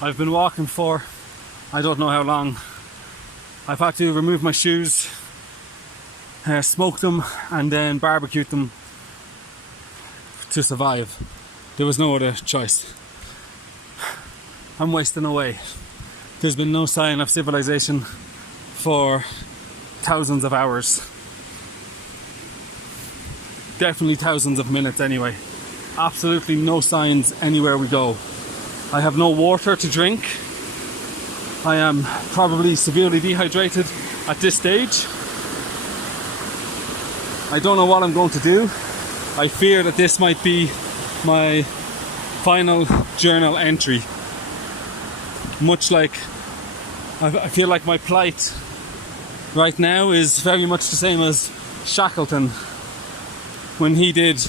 I've been walking for I don't know how long. I've had to remove my shoes, smoke them and then barbecue them to survive. There was no other choice. I'm wasting away. There's been no sign of civilization for thousands of hours. Definitely thousands of minutes anyway. Absolutely no signs anywhere we go. I have no water to drink. I am probably severely dehydrated at this stage. I don't know what I'm going to do. I fear that this might be my final journal entry. Much like, I feel like my plight right now is very much the same as Shackleton when he did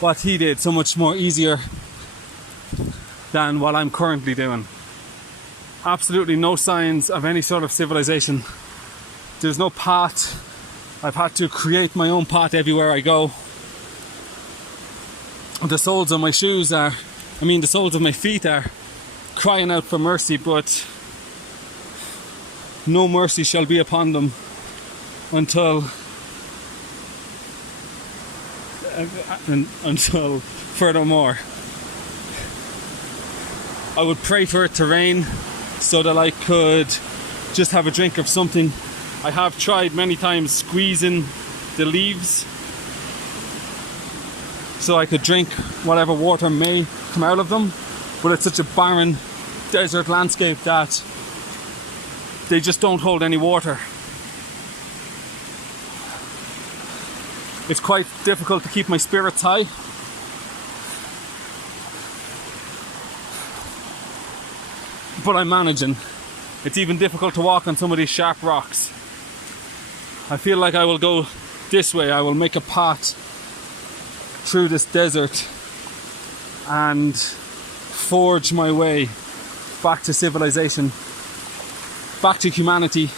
what he did, so much more easier than what I'm currently doing. Absolutely no signs of any sort of civilization. There's no path. I've had to create my own path everywhere I go. The soles of my shoes are, the soles of my feet are crying out for mercy, but no mercy shall be upon them until furthermore. I would pray for it to rain so that I could just have a drink of something. I have tried many times squeezing the leaves so I could drink whatever water may come out of them, but it's such a barren desert landscape that they just don't hold any water. It's quite difficult to keep my spirits high. But I'm managing. It's even difficult to walk on some of these sharp rocks. I feel like I will go this way. I will make a path through this desert and forge my way back to civilization, back to humanity,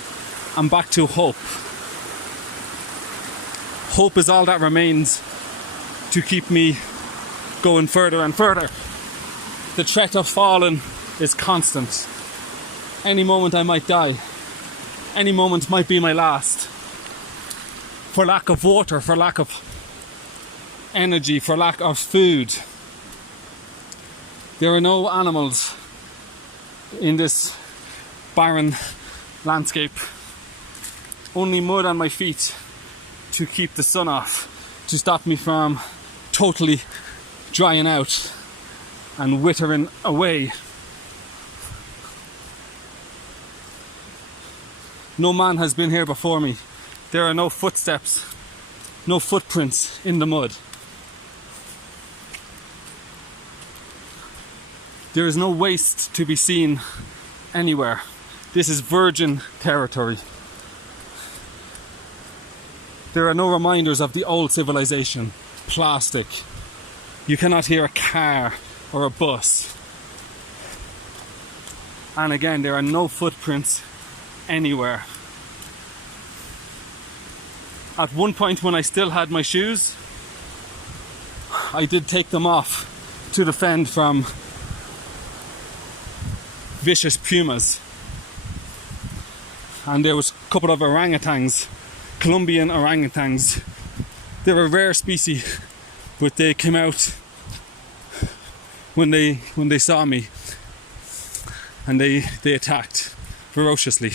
and back to hope. Hope is all that remains to keep me going further and further. The threat of falling is constant. Any moment I might die. Any moment might be my last. For lack of water, for lack of energy, for lack of food. There are no animals in this barren landscape. Only mud on my feet to keep the sun off, to stop me from totally drying out and withering away. No man has been here before me. There are no footsteps, no footprints in the mud. There is no waste to be seen anywhere. This is virgin territory. There are no reminders of the old civilization. Plastic. You cannot hear a car or a bus. And again, there are no footprints anywhere. At one point when I still had my shoes, I did take them off to defend from vicious pumas. And there was a couple of orangutans, Colombian orangutans. They're a rare species, but they came out when they saw me, and they attacked ferociously.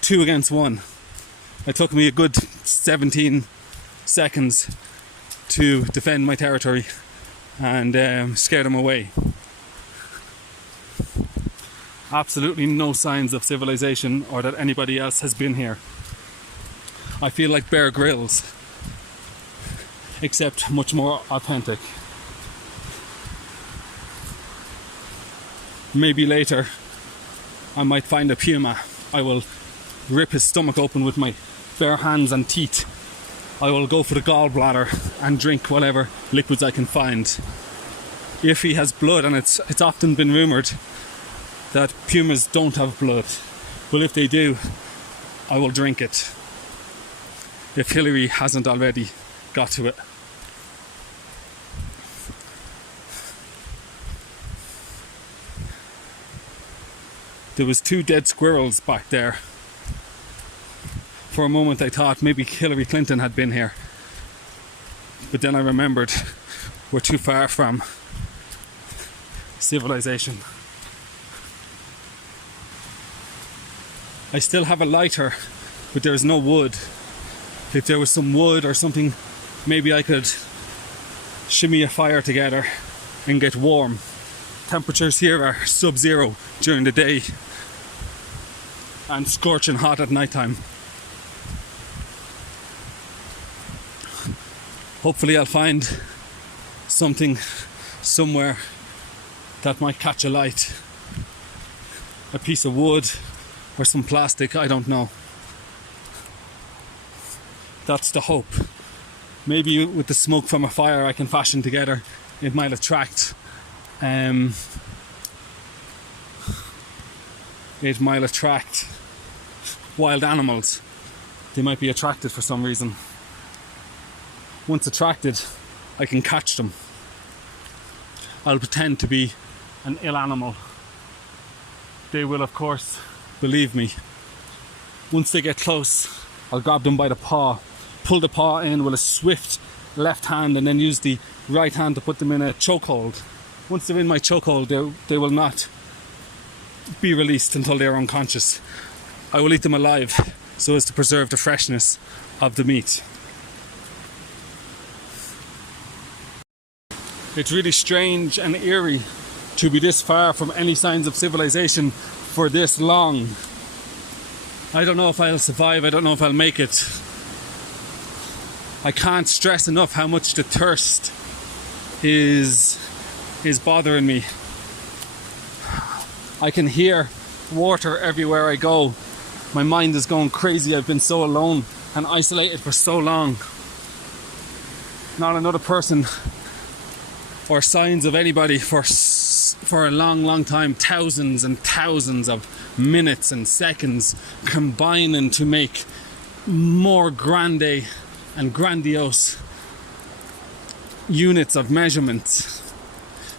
2 against 1. It took me a good 17 seconds to defend my territory and scare them away. Absolutely no signs of civilization or that anybody else has been here. I feel like Bear Grylls, except much more authentic. Maybe later I might find a puma. I will rip his stomach open with my bare hands and teeth. I will go for the gallbladder and drink whatever liquids I can find. If he has blood, and it's often been rumoured that pumas don't have blood, but if they do, I will drink it. If Hillary hasn't already got to it. There was 2 dead squirrels back there. For a moment I thought maybe Hillary Clinton had been here. But then I remembered we're too far from civilization. I still have a lighter, but there is no wood. If there was some wood or something, maybe I could shimmy a fire together and get warm. Temperatures here are sub-zero during the day and scorching hot at night time. Hopefully I'll find something somewhere that might catch a light. A piece of wood or some plastic, I don't know. That's the hope. Maybe with the smoke from a fire I can fashion together, it might attract wild animals. They might be attracted for some reason. Once attracted, I can catch them. I'll pretend to be an ill animal. They will, of course, believe me. Once they get close, I'll grab them by the paw, pull the paw in with a swift left hand, and then use the right hand to put them in a chokehold. Once they're in my chokehold, they will not be released until they're unconscious. I will eat them alive so as to preserve the freshness of the meat. It's really strange and eerie to be this far from any signs of civilization for this long. I don't know if I'll survive, I don't know if I'll make it. I can't stress enough how much the thirst is bothering me. I can hear water everywhere I go. My mind is going crazy. I've been so alone and isolated for so long. Not another person or signs of anybody for a long time. Thousands and thousands of minutes and seconds combining to make more grande and grandiose units of measurement,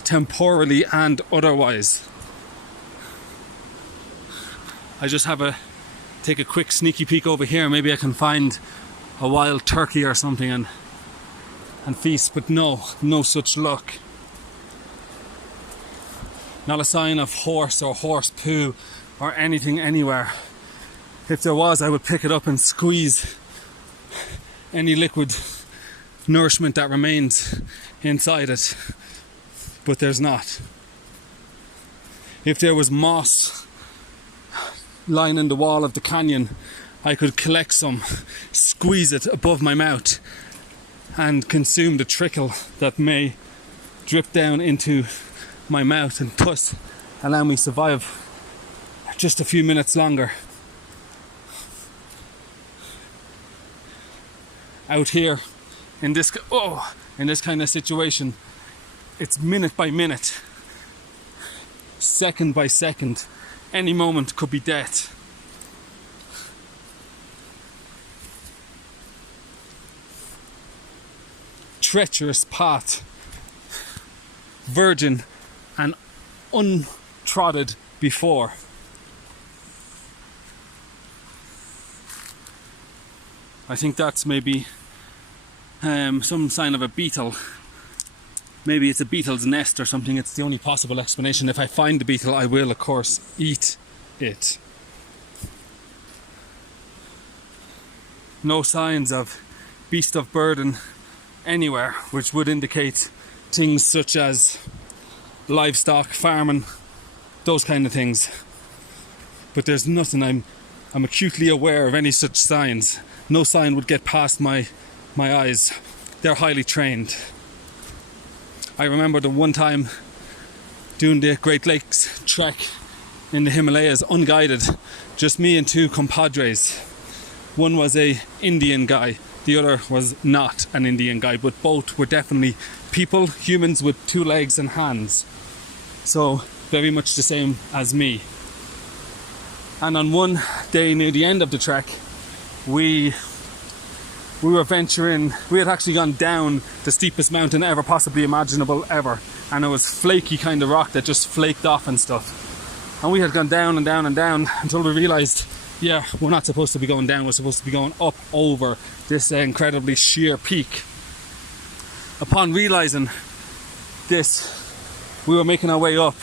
temporally and otherwise. I just take a quick sneaky peek over here. Maybe I can find a wild turkey or something and feast, but no such luck. Not a sign of horse or horse poo or anything anywhere. If there was, I would pick it up and squeeze any liquid nourishment that remains inside it, but there's not. If there was moss lining the wall of the canyon, I could collect some, squeeze it above my mouth and consume the trickle that may drip down into my mouth and thus allow me survive just a few minutes longer. Out here in this kind of situation, it's minute by minute, second by second. Any moment could be death. Treacherous path, virgin and untrodden before. I think that's maybe some sign of a beetle. Maybe it's a beetle's nest or something. It's the only possible explanation. If I find the beetle, I will, of course, eat it. No signs of beast of burden anywhere, which would indicate things such as livestock, farming, those kind of things. But there's nothing. I'm acutely aware of any such signs. No sign would get past my eyes. They're highly trained. I remember the one time doing the Great Lakes trek in the Himalayas unguided, just me and 2 compadres. One was a Indian guy, the other was not an Indian guy, but both were definitely people, humans with 2 legs and hands. So very much the same as me. And on one day near the end of the trek, we were venturing. We had actually gone down the steepest mountain ever possibly imaginable ever, and it was flaky kind of rock that just flaked off and stuff. And we had gone down and down and down until we realised, yeah, we're not supposed to be going down, we're supposed to be going up over this incredibly sheer peak. Upon realising this, we were making our way up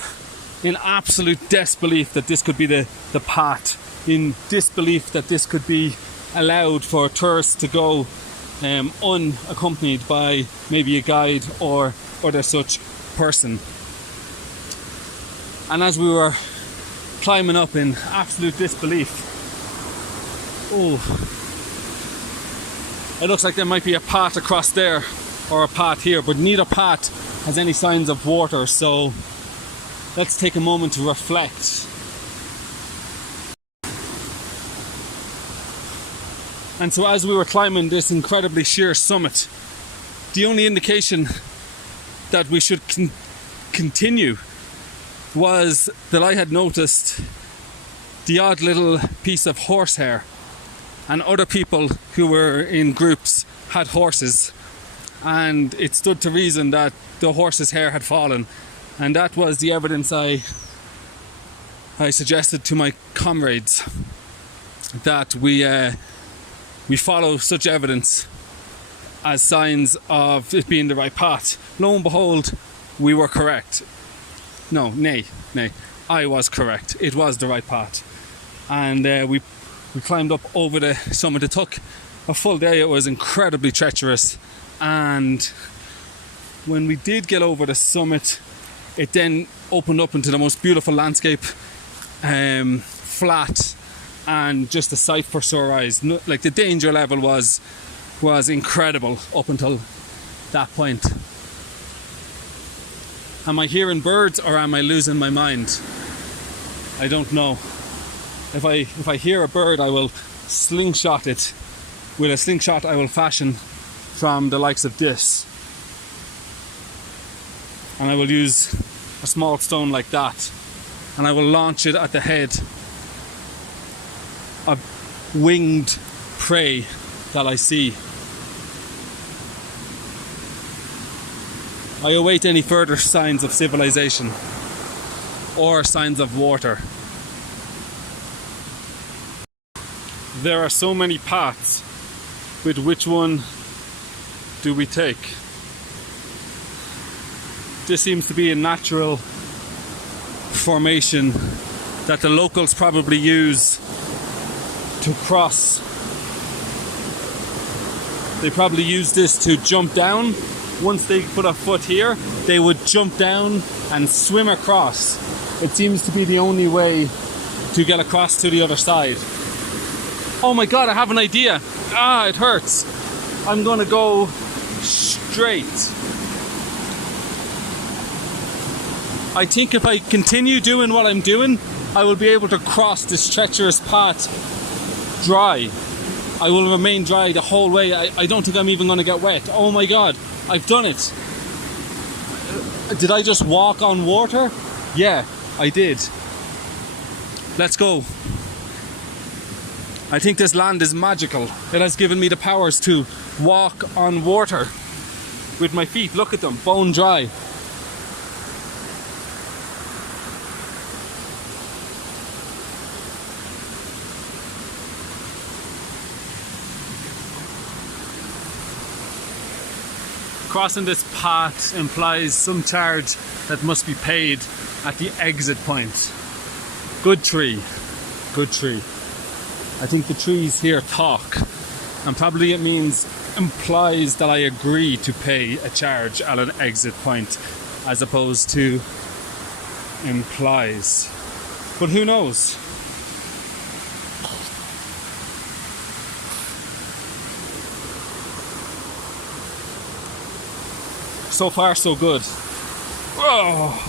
in absolute disbelief that this could be the path, in disbelief that this could be allowed for tourists to go unaccompanied by maybe a guide or other such person. And as we were climbing up in absolute disbelief, it looks like there might be a path across there or a path here, but neither path has any signs of water, so let's take a moment to reflect. And so as we were climbing this incredibly sheer summit, the only indication that we should continue was that I had noticed the odd little piece of horsehair, and other people who were in groups had horses, and it stood to reason that the horse's hair had fallen, and that was the evidence I suggested to my comrades, that we follow such evidence as signs of it being the right path. Lo and behold, we were correct. Nay, I was correct. It was the right path. And we climbed up over the summit. It took a full day. It was incredibly treacherous. And when we did get over the summit, it then opened up into the most beautiful landscape, flat, and just a sight for sore eyes. Like, the danger level was incredible up until that point. Am I hearing birds or am I losing my mind? I don't know. If I hear a bird, I will slingshot it. With a slingshot I will fashion from the likes of this. And I will use a small stone like that, and I will launch it at the head of winged prey that I see. I await any further signs of civilization or signs of water. There are so many paths, but which one do we take? This seems to be a natural formation that the locals probably use to cross. They probably use this to jump down. Once they put a foot here, they would jump down and swim across. It seems to be the only way to get across to the other side. Oh my god, I have an idea. It hurts. I'm gonna go straight. I think if I continue doing what I'm doing, I will be able to cross this treacherous path dry. I will remain dry the whole way. I don't think I'm even going to get wet. Oh my god, I've done it. Did I just walk on water? Yeah, I did. Let's go. I think this land is magical. It has given me the powers to walk on water with my feet. Look at them, bone dry. Crossing this path implies some charge that must be paid at the exit point. Good tree, good tree. I think the trees here talk, and probably it implies that I agree to pay a charge at an exit point, as opposed to implies. But who knows? So far, so good. Oh.